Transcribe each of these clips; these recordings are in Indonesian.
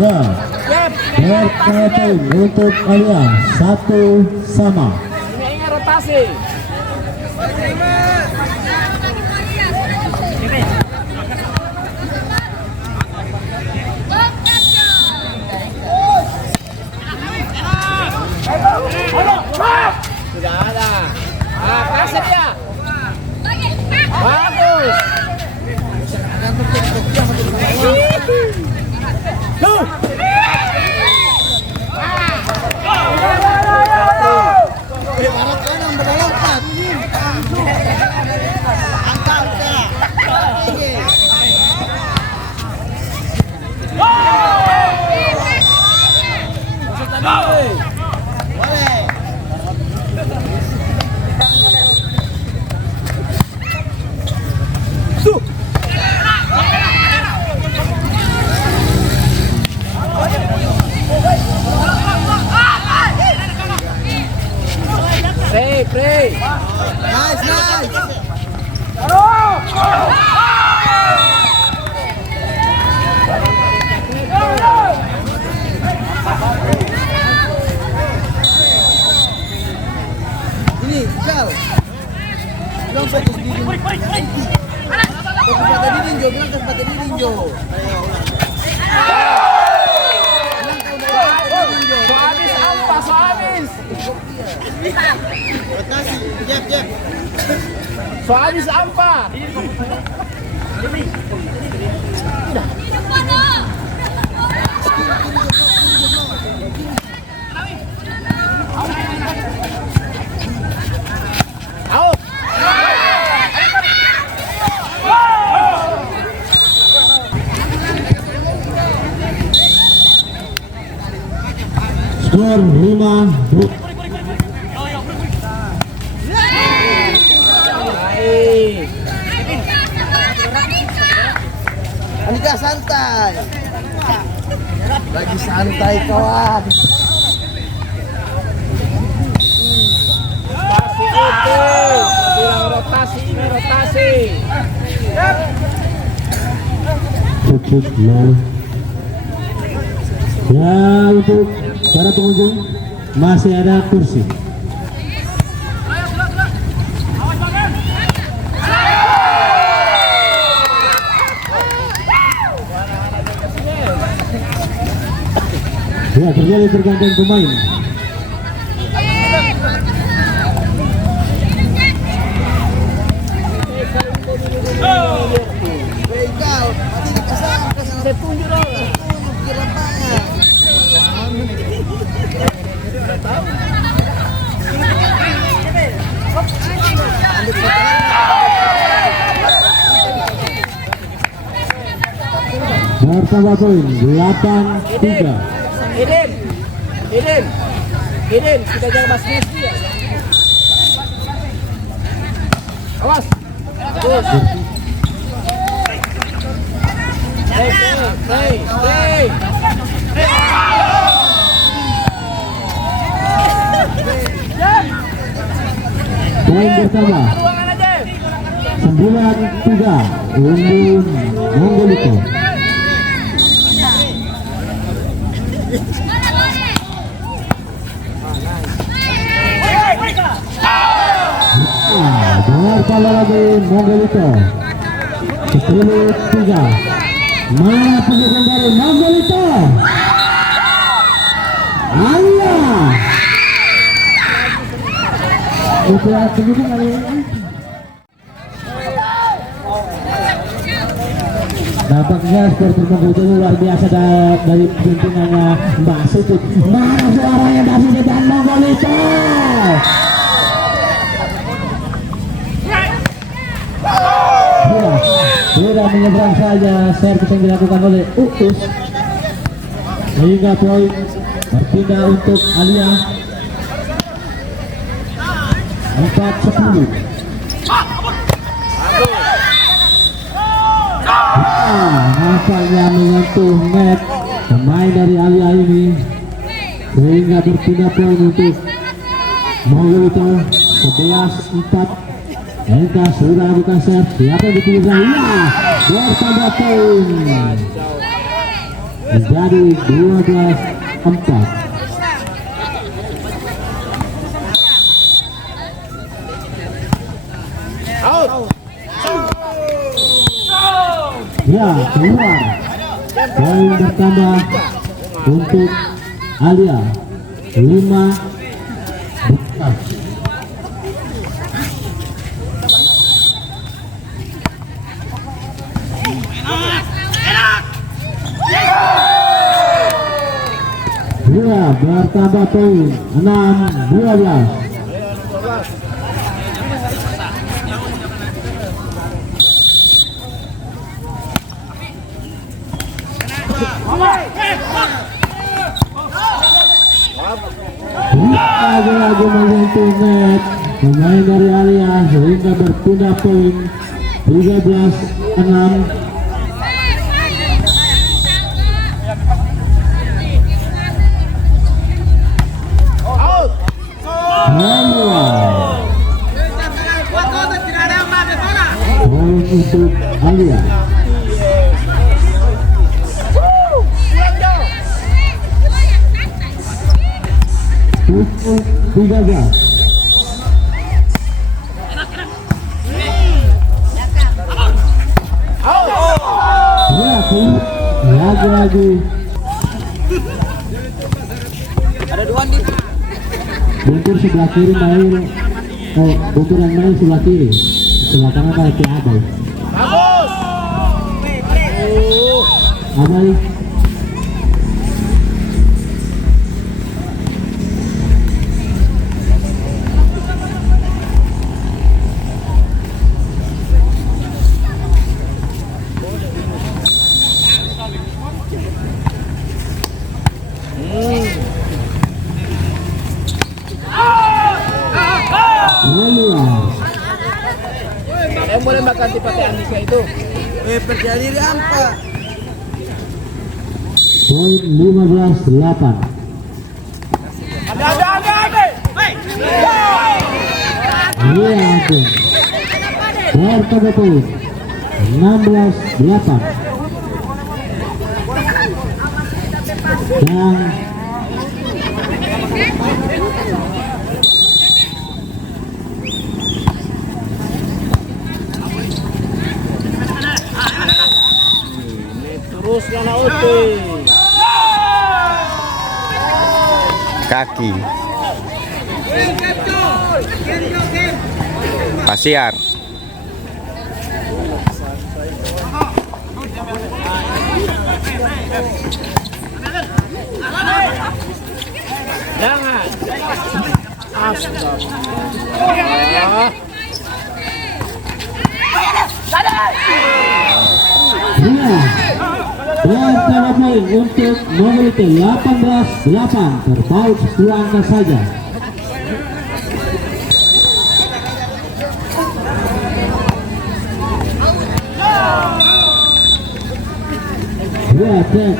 Ya, berkaitan untuk Alia 1-1. Ingat rotasi. Sudah ada. Nah, kasih dia. Bagus. Pray. Nice. Ini, Jal. Bilang fokus di fokus pada dirinjo, bilang pada dirinjo. Soalis apa? Soalis. Jep. Soalis apa? Skor 5-2. Andika santai. Lagi santai kawan. Pasti itu. Bilang rotasi, ini rotasi. Cukup low. Ya, untuk para pengunjung masih ada kursi. Ya, terjadi pergantian pemain. Bertambah poin 8-3. Iden, kita jangan mas-mas dia. Awas. Bagus. Play. Poin bersama 9-3 untuk Monggolito. Dengar pala lagi Monggolito 10-3. Mana pembukaan dari Monggolito? Alia Usia pendukung kali ini. Nampaknya seperti Monggolito luar biasa dari pimpinannya Mbak Suput. Mana suaranya dari depan Monggolito? Sudah menyeberang saja servis yang dilakukan oleh Uus, sehingga poin berpindah untuk Alia 4-10. Nampaknya menyentuh net pemain dari Alia ini, sehingga berpindah poin untuk Monggolito 11-4. Engka sudah buka serve, siapa yang dipilih? Ya, bertambah poin. menjadi 12-4. Ya, keluar. Poin bertambah untuk Alia 5-12. Ya, bertambah poin 6-12. Lagi-lagi menyentuh net pemain dari Alia sehingga berpindah poin 13-6. Poin untuk Alia. Pukul 13. Ya, lagi-lagi Ada dua nih. buntur sebelah kiri main. Oh, buntur yang main sebelah kiri. Sebelah kanan ada Abai. Abai. Yang boleh mbak ganti pakai Andika itu. Percaya diri apa? Poin 15-8. Ada. Iya, ampun. Bertambah poin 16-8. Dan Terus Lana Ote. Kaki Pasiar. Jangan. Astaga. iya, bertambah poin untuk Mobilite 18-8. Terpaut 10 angka saja. Dua cek.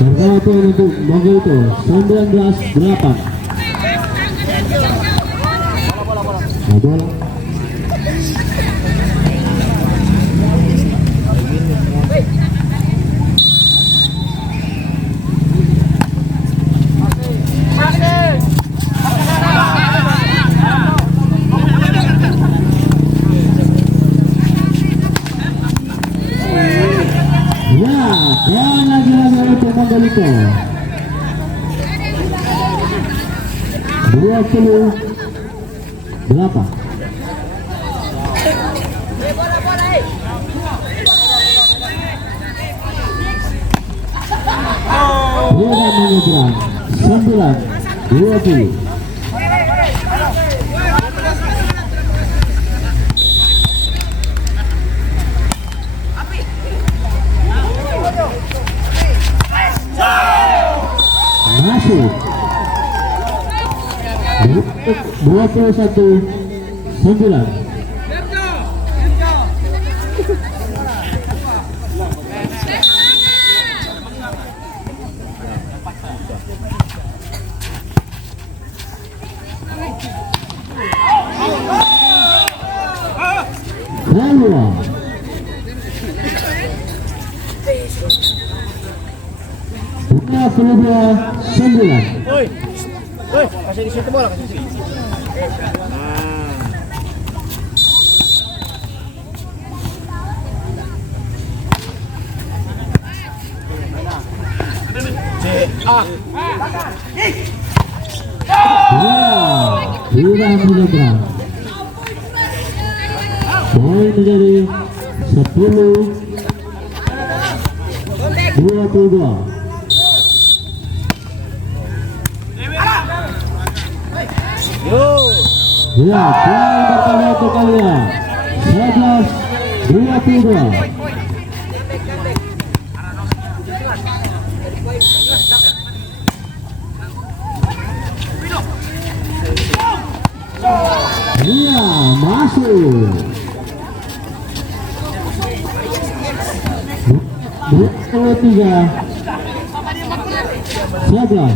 Terpaut poin untuk Mobilite 19-8. Bola. Ya, dan lagi-lagi untuk Mobilite 28. Dia menyeberang 9-20. Masuk 21-9. Keluar. 22-9. Woi. Woi, kasih di situ bola, kasih di situ. Sudah menyeberang. Poin menjadi 10-22. Yo. Ya, poin pertama untuk kalian 11-22. Iya, masuk. 23-11. Iya, menyeberang.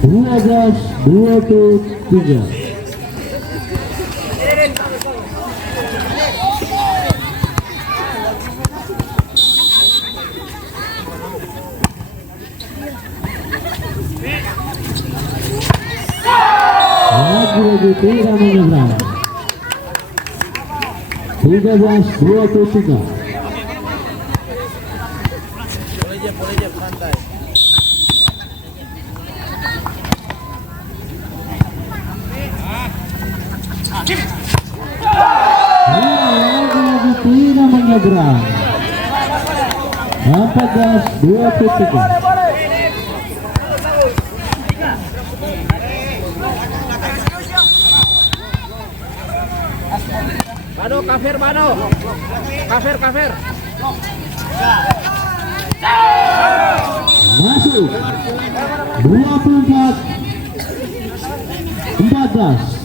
12-23. Lagi-lagi tidak menyeberang. 13-23. Boleh je, santai. Lagi-lagi tidak menyeberang. 14-23. Bano, kafir, Bano. Kafir. Masuk 24-14.